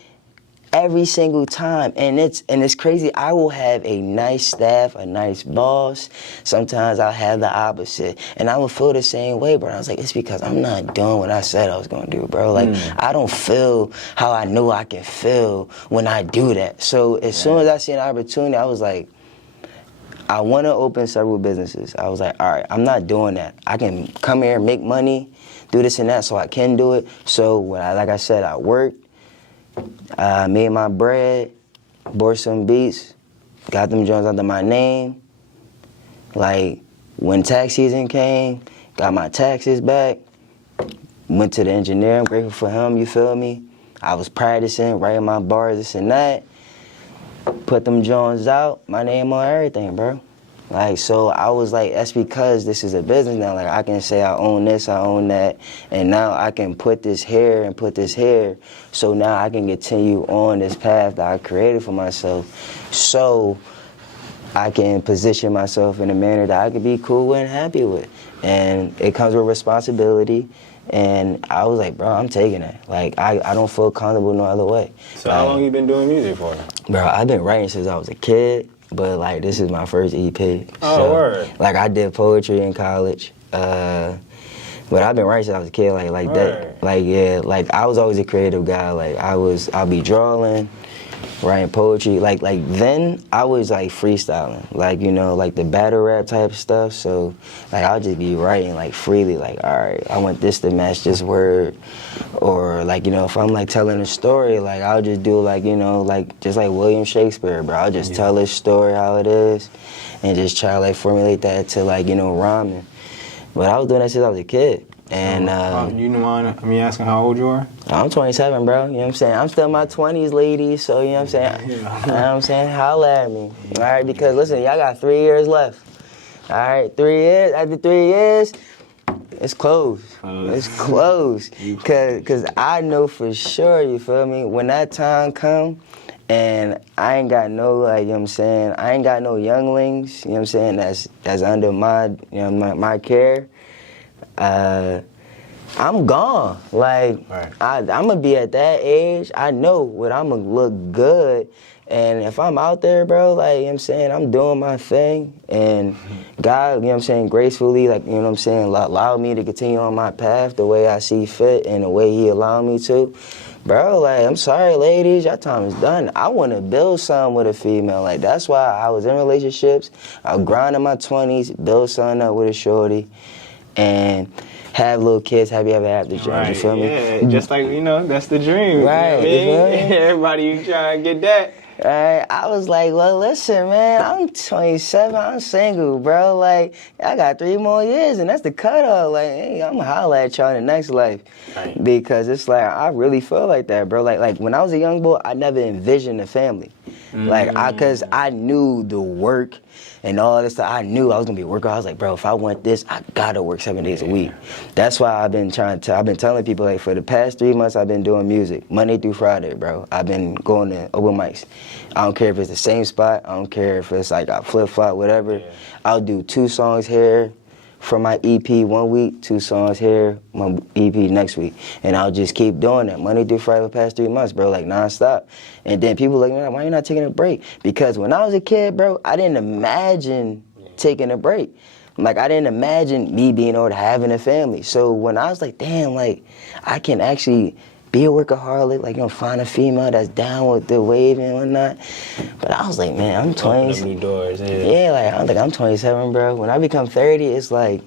every single time, and it's crazy. I will have a nice staff, a nice boss. Sometimes I'll have the opposite, and I will feel the same way, bro. I was like, it's because I'm not doing what I said I was gonna do, bro. Like, I don't feel how I know I can feel when I do that. So as soon as I see an opportunity, I was like, I want to open several businesses. I was like, all right, I'm not doing that. I can come here, make money, do this and that, so I can do it. So like I said, I worked. Made my bread, bought some beats, got them joints under my name. Like, when tax season came, got my taxes back, went to the engineer, I'm grateful for him, you feel me? I was practicing, writing my bars, this and that. Put them joints out, my name on everything, bro. Like, so I was like, that's because this is a business now. Like, I can say I own this, I own that, and now I can put this here and put this here. So now I can continue on this path that I created for myself. So I can position myself in a manner that I can be cool with and happy with. And it comes with responsibility. And I was like, bro, I'm taking it. Like, I don't feel comfortable no other way. So how long you been doing music for? Bro, I've been writing since I was a kid. But, like, this is my first EP. Oh, word. Like, I did poetry in college. But I've been writing since I was a kid, like that. Like, yeah, like I was always a creative guy. Like I'll be drawing, writing poetry. Like then I was like freestyling, like, you know, like the battle rap type stuff. So like I'll just be writing like freely, like, all right, I want this to match this word. Or like, you know, if I'm like telling a story, like I'll just do like, you know, like just like William Shakespeare, bro. I'll just tell his story how it is and just try to like formulate that to like, you know, rhyming. But I was doing that since I was a kid. And you know, mind me asking how old you are? I'm 27, bro. You know what I'm saying? I'm still in my 20s, ladies. So, you know what I'm saying? You know what I'm saying? Holla at me. All right? Because, listen, y'all got 3 years left. All right? 3 years. After 3 years, it's closed. It's closed. Because I know for sure, you feel me? When that time come, and I ain't got no, like, you know what I'm saying? I ain't got no younglings, you know what I'm saying, that's under my, you know, my care. I'm gone. Like, I'm gonna be at that age. I know what I'm gonna look good. And if I'm out there, bro, like, you know what I'm saying, I'm doing my thing. And God, you know what I'm saying, gracefully, like, you know what I'm saying, allow me to continue on my path the way I see fit and the way He allowed me to. Bro, like, I'm sorry, ladies, your time is done. I want to build something with a female. Like, that's why I was in relationships. I grind in my 20s, build something up with a shorty, and have little kids, have you ever had the dream, you feel me? Yeah, just like, you know, that's the dream. Right, you know what I mean? Everybody, you trying to get that. Right, I was like, well, listen, man, I'm 27, I'm single, bro. Like, I got 3 more years, and that's the cutoff. Like, hey, I'm gonna holler at y'all in the next life. Right. Because it's like, I really feel like that, bro. Like when I was a young boy, I never envisioned a family. Like, cause I knew the work and all this stuff. I knew I was gonna be a worker. I was like, bro, if I want this, I gotta work 7 days a week. That's why I've been telling people, like, for the past 3 months, I've been doing music, Monday through Friday, bro. I've been going to open mics. I don't care if it's the same spot. I don't care if it's like I flip-flop, whatever. Yeah. I'll do 2 songs here for my EP 1 week, 2 songs here, my EP next week. And I'll just keep doing that Monday through Friday for the past 3 months, bro, like nonstop. And then people like, why are you not taking a break? Because when I was a kid, bro, I didn't imagine taking a break. Like, I didn't imagine me being able to having a family. So when I was like, damn, like, I can actually be a workaholic, like, you know, find a female that's down with the wave and whatnot. But I was like, man, I'm 20. Doors, like, I'm 27, bro. When I become 30, it's like,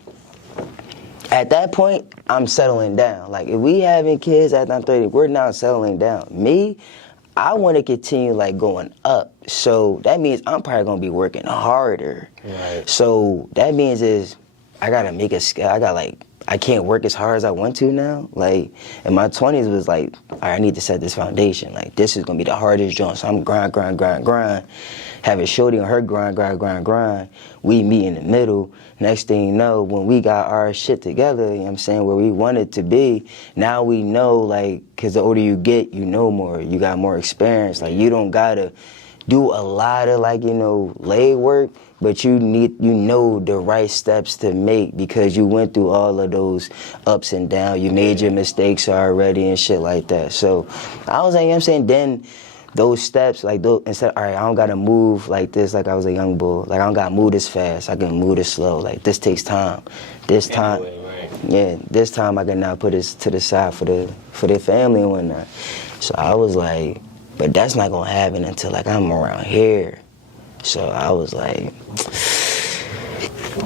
at that point, I'm settling down. Like, if we having kids after I'm 30, we're now settling down. Me, I want to continue, like, going up. So that means I'm probably going to be working harder. Right. So that means is I got to make a scale. I can't work as hard as I want to now. Like, in my 20s was like, all right, I need to set this foundation. Like, this is going to be the hardest joint. So I'm grind. Have a shorty on her grind. We meet in the middle. Next thing you know, when we got our shit together, you know what I'm saying, where we wanted to be, now we know, like, because the older you get, you know more. You got more experience. Like, you don't got to do a lot of, like, you know, leg work, but you know the right steps to make because you went through all of those ups and downs. You made your mistakes already and shit like that. So I was like, you know what I'm saying, then those steps, like, instead, all right, I don't got to move like this like I was a young bull. Like, I don't got to move this fast. I can move this slow. Like, this takes time. This time, this time I can now put this to the side for the family and whatnot. So I was like, but that's not going to happen until, like, I'm around here. So I was like,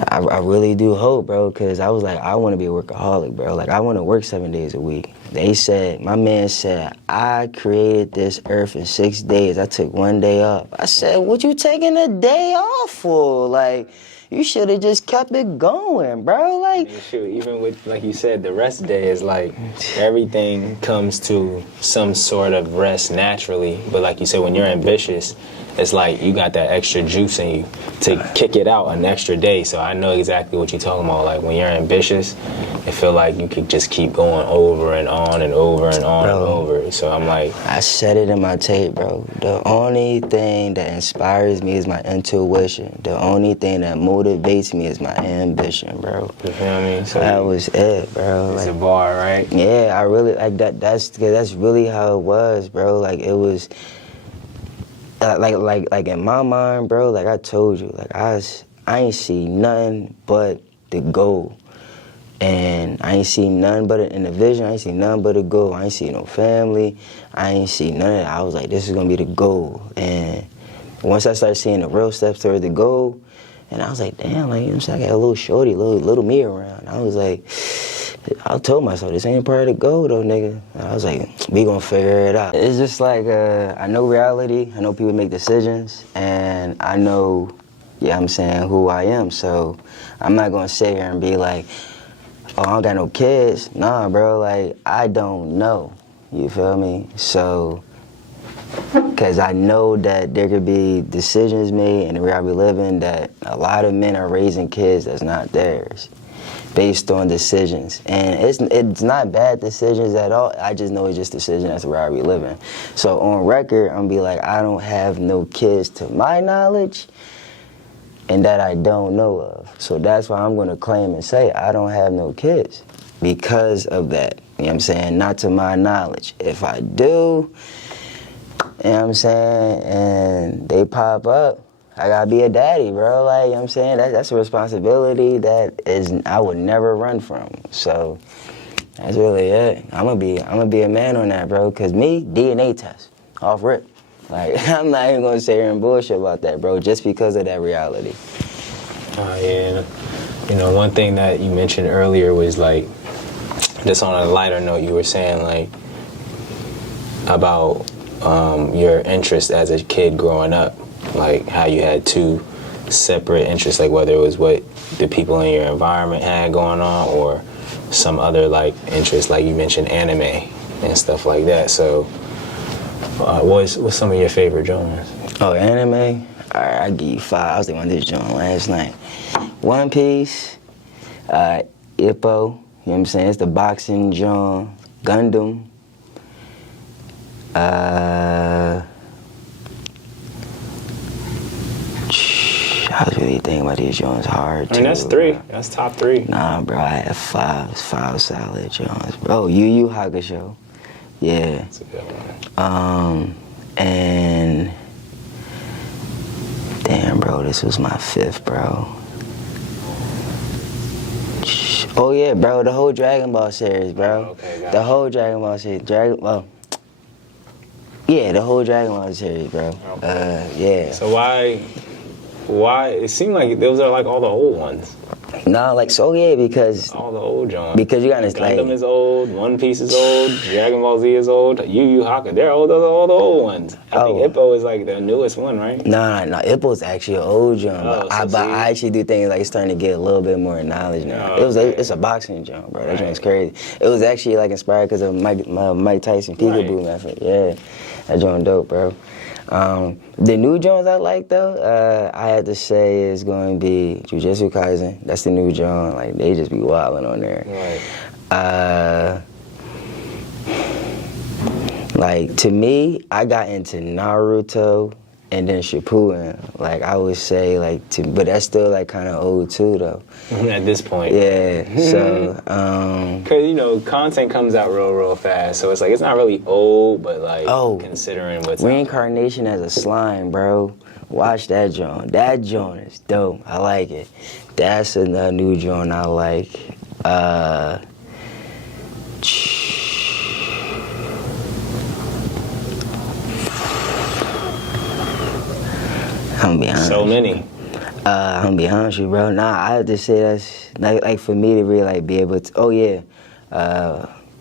I really do hope, bro, because I was like, I want to be a workaholic, bro. Like, I want to work 7 days a week. My man said, I created this earth in 6 days. I took 1 day off. I said, what you taking a day off for? Like, you should have just kept it going, bro. Like, shoot, even with, like you said, the rest day is like everything comes to some sort of rest naturally. But like you said, when you're ambitious, it's like you got that extra juice in you to kick it out an extra day. So I know exactly what you're talking about. Like, when you're ambitious, it feel like you could just keep going over and on and over and on and over. So I'm like, I said it in my tape, bro. The only thing that inspires me is my intuition. The only thing that motivates me is my ambition, bro. You feel what I mean? So that was it, bro. It's like, a bar, right? Yeah, I really like that. That's really how it was, bro. Like, it was. Like in my mind, bro, like I told you, like I ain't see nothing but the goal. And I ain't seen nothing but in the vision, I ain't seen nothing but a goal. I ain't seen no family. I ain't seen none of that. I was like, this is gonna be the goal. And once I started seeing the real steps towards the goal, and I was like, damn, like, you know what I'm saying? I got a little shorty, little me around. I was like, I told myself, this ain't part of the goal though, nigga. And I was like, we gonna figure it out. It's just like, I know reality, I know people make decisions, and I know, yeah, I'm saying, who I am. So I'm not gonna sit here and be like, oh, I don't got no kids. Nah, bro, like, I don't know. You feel me? So, because I know that there could be decisions made in the reality we live in that a lot of men are raising kids that's not theirs based on decisions. And it's not bad decisions at all. I just know it's just decisions that's the reality we live in. So on record, I'm gonna be like, I don't have no kids to my knowledge, and that I don't know of. So that's why I'm gonna claim and say I don't have no kids because of that. You know what I'm saying? Not to my knowledge. If I do, you know what I'm saying, and they pop up, I gotta be a daddy, bro. Like, you know what I'm saying? That's a responsibility that I would never run from. So that's really it. I'm gonna be a man on that, bro. Cause me, DNA test, off rip. Like, I'm not even gonna sit here and bullshit about that, bro, just because of that reality. Yeah. You know, one thing that you mentioned earlier was like, just on a lighter note, you were saying like about your interest as a kid growing up, like how you had two separate interests, like whether it was what the people in your environment had going on or some other like interest, like you mentioned anime and stuff like that. So what's some of your favorite genres? Oh, anime? All right, I give you 5. I was thinking about this joint last night. One Piece, Ippo, you know what I'm saying? It's the boxing genre. Gundam. I was really thinking about these genres hard, too. I mean, that's 3. That's top 3. Nah, bro, I had 5. 5 solid genres, bro. YuYu Hakusho. Yeah. That's a good one. And damn, bro, this was my 5th, bro. Oh yeah, bro, the whole Dragon Ball series, bro. Okay, got the you. whole Dragon Ball series, the whole Dragon Ball series, bro. Okay. Yeah. So why? It seemed like those are like all the old ones. Nah, like, so yeah, because All the old genres. Because you gotta, Gundam like, is old, One Piece is old, Dragon Ball Z is old, YuYu Hakusho, they're all the old ones. I think Ippo is like the newest one, right? Nah, Ippo's actually an old jump, Oh, but so I actually do think like it's starting to get a little bit more knowledge now. Oh, okay. It's a boxing jump, bro. That Right. joint's crazy. It was actually like inspired because of Mike Tyson peekaboo Right. method. Yeah, that joint dope, bro. The new Jones I like though, I had to say is going to be Jujutsu Kaisen. That's the new Jones. Like, they just be wilding on there. Right. Like, to me, I got into Naruto and then Shippuden. Like, I would say, like, but that's still like kind of old too though. At this point. Yeah. So, Because, you know, content comes out real fast, so it's like, it's not really old, but like, considering what's Reincarnation as a slime, bro. Watch that joint. That joint is dope. I like it. That's a new joint I like. I'm gonna be honest. So many. I'm gonna be honest with you, bro. Nah, I have to say that's like for me to really like be able to. Oh yeah,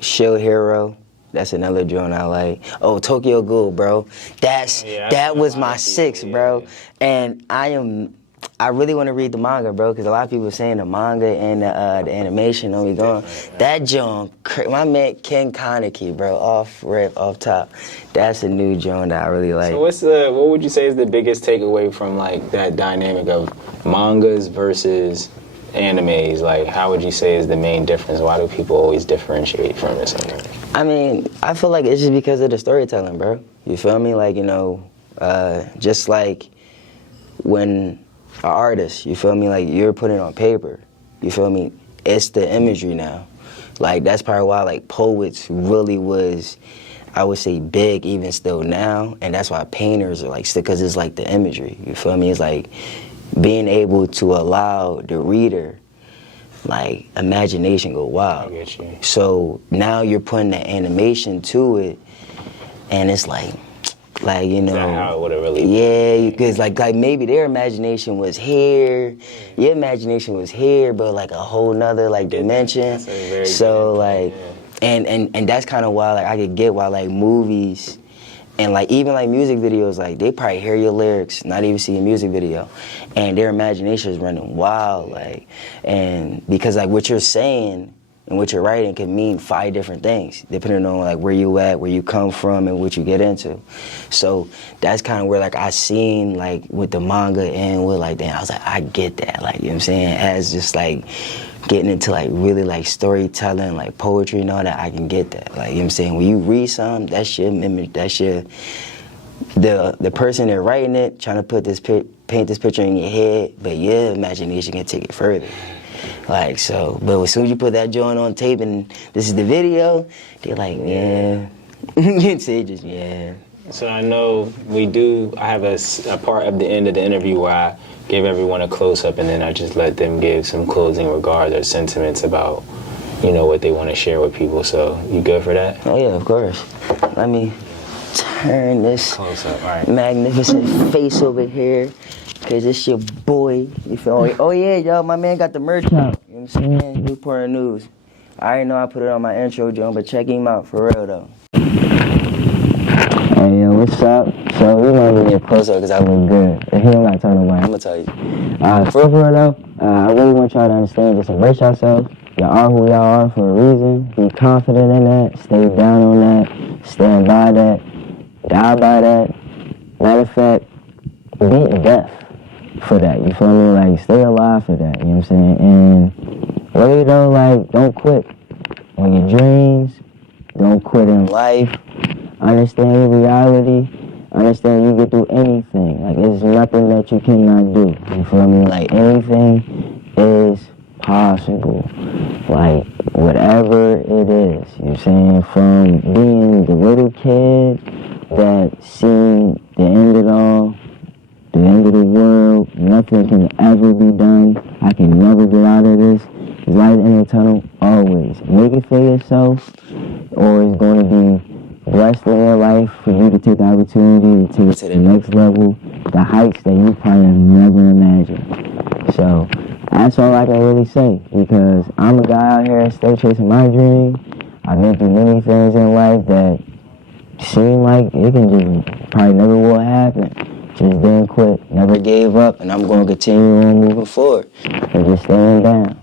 Shield Hero. That's another joint I like. Oh, Tokyo Ghoul, bro. That was my 6th, bro. And I really want to read the manga, bro, because a lot of people are saying the manga and the animation only going. That joint, my man Ken Kaneki, bro, off top. That's a new joint that I really like. So what would you say is the biggest takeaway from like that dynamic of mangas versus animes? Like, how would you say is the main difference? Why do people always differentiate from this? I mean, I feel like it's just because of the storytelling, bro. You feel me? Like, you know, just like when an artist, you feel me? Like, you're putting it on paper. You feel me? It's the imagery now. Like, that's probably why, like, poets really was, I would say, big even still now. And that's why painters are, like, still, because it's, like, the imagery. You feel me? It's, like, being able to allow the reader, like imagination go wild. I get you. So now you're putting the animation to it, and it's like you know, Is that how it would have really yeah, because like maybe their imagination was here, your imagination was here, but like a whole nother like dimension. So like, and that's kind of why like I could get why like movies and like even like music videos, like they probably hear your lyrics, not even see a music video, and their imagination is running wild, like, and because like what you're saying and what you're writing can mean 5 different things, depending on like where you at, where you come from, and what you get into. So that's kind of where like I seen like with the manga and with like that, I was like, I get that, like, you know what I'm saying, as just like getting into like really like storytelling, like poetry and all that, I can get that. Like, you know what I'm saying, when you read something, that's your image, that's your, the person that writing it, trying to put this paint this picture in your head, but your imagination can take it further. Like, so, but as soon as you put that joint on tape and this is the video, they're like, yeah. You say just, yeah. So I know I have a part of the end of the interview where I give everyone a close-up and then I just let them give some closing regards or sentiments about, you know, what they want to share with people. So you good for that? Oh yeah, of course. Let me turn this close-up, all right, magnificent face over here. Cause it's your boy, you feel me? Oh yeah, y'all, my man got the merch out. You know what I'm saying? Newport News. I already know I put it on my intro, John, but check him out for real though. Hey yo, what's up? So we gonna give me a close up cause I look good. If he don't got turn away, I'm gonna tell you. For real though, I really want y'all to understand, just embrace yourself. Y'all are who y'all are for a reason. Be confident in that. Stay down on that. Stand by that. Die by that. Matter of fact, beat death for that, you feel me? Like, stay alive for that, you know what I'm saying? And really though, like, don't quit on your dreams. Don't quit in life. Understand your reality. Understand you can do anything. Like, there's nothing that you cannot do, you feel me? Like, anything is possible. Like, whatever it is, you know what I'm saying? From being the little kid that seen the end of it all, the end of the world, nothing can ever be done. I can never get out of this. There's light in the tunnel, always. Make it for yourself, or it's going to be blessed in your life for you to take the opportunity to take it to the next level, the heights that you probably have never imagined. So that's all I can really say, because I'm a guy out here still chasing my dream. I've been through many things in life that seem like it can just probably never will happen. Just didn't quit, never gave up, and I'm going to continue on moving forward and just staying down.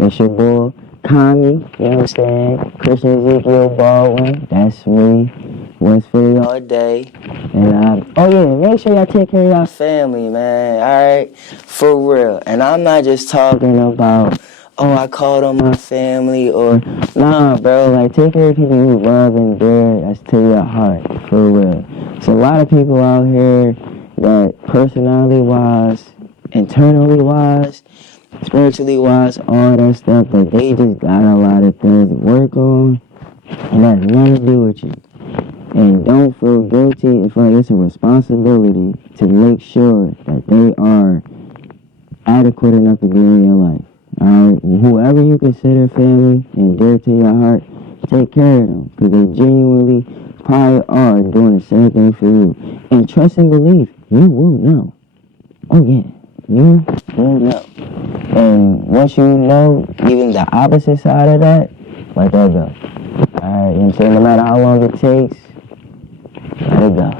It's your boy, Kame, you know what I'm saying? Christian Ezekiel Baldwin, that's me. West Philly all day. And oh yeah, make sure y'all take care of y'all family, man, alright? For real. And I'm not just talking about, oh, I called on my family, or, nah, bro, like, take care of people you love and dare, that's to your heart, for real. So a lot of people out here that personality-wise, internally-wise, spiritually-wise, all that stuff, that they just got a lot of things to work on, and that has nothing to do with you. And don't feel guilty and feel like it's a responsibility to make sure that they are adequate enough to be in your life. Alright? Whoever you consider family and dear to your heart, take care of them, because they genuinely probably are doing the same thing for you. And trust and believe, you will know. Oh yeah, you will know. And once you know even the opposite side of that, let that go. Alright, you know what I'm saying? No matter how long it takes, let it go.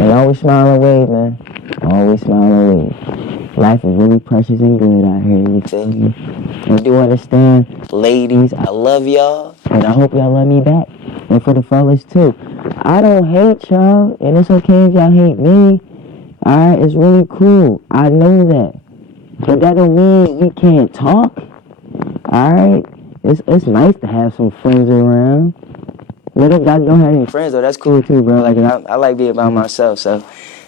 And always smile and wave, man. Always smile and wave. Life is really precious and good out here, you feel me? And do understand, ladies, I love y'all, and I hope y'all love me back. And for the fellas too. I don't hate y'all, and it's okay if y'all hate me. Alright, it's really cool. I know that. But that don't mean we can't talk. Alright? It's nice to have some friends around. But if I don't have any friends though, that's cool too, bro. Like, I like being by myself, so.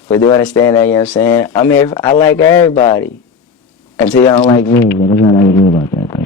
But do understand that, you know what I'm saying? I'm here, I like everybody. Until y'all don't like me, but there's nothing I can do about that, though.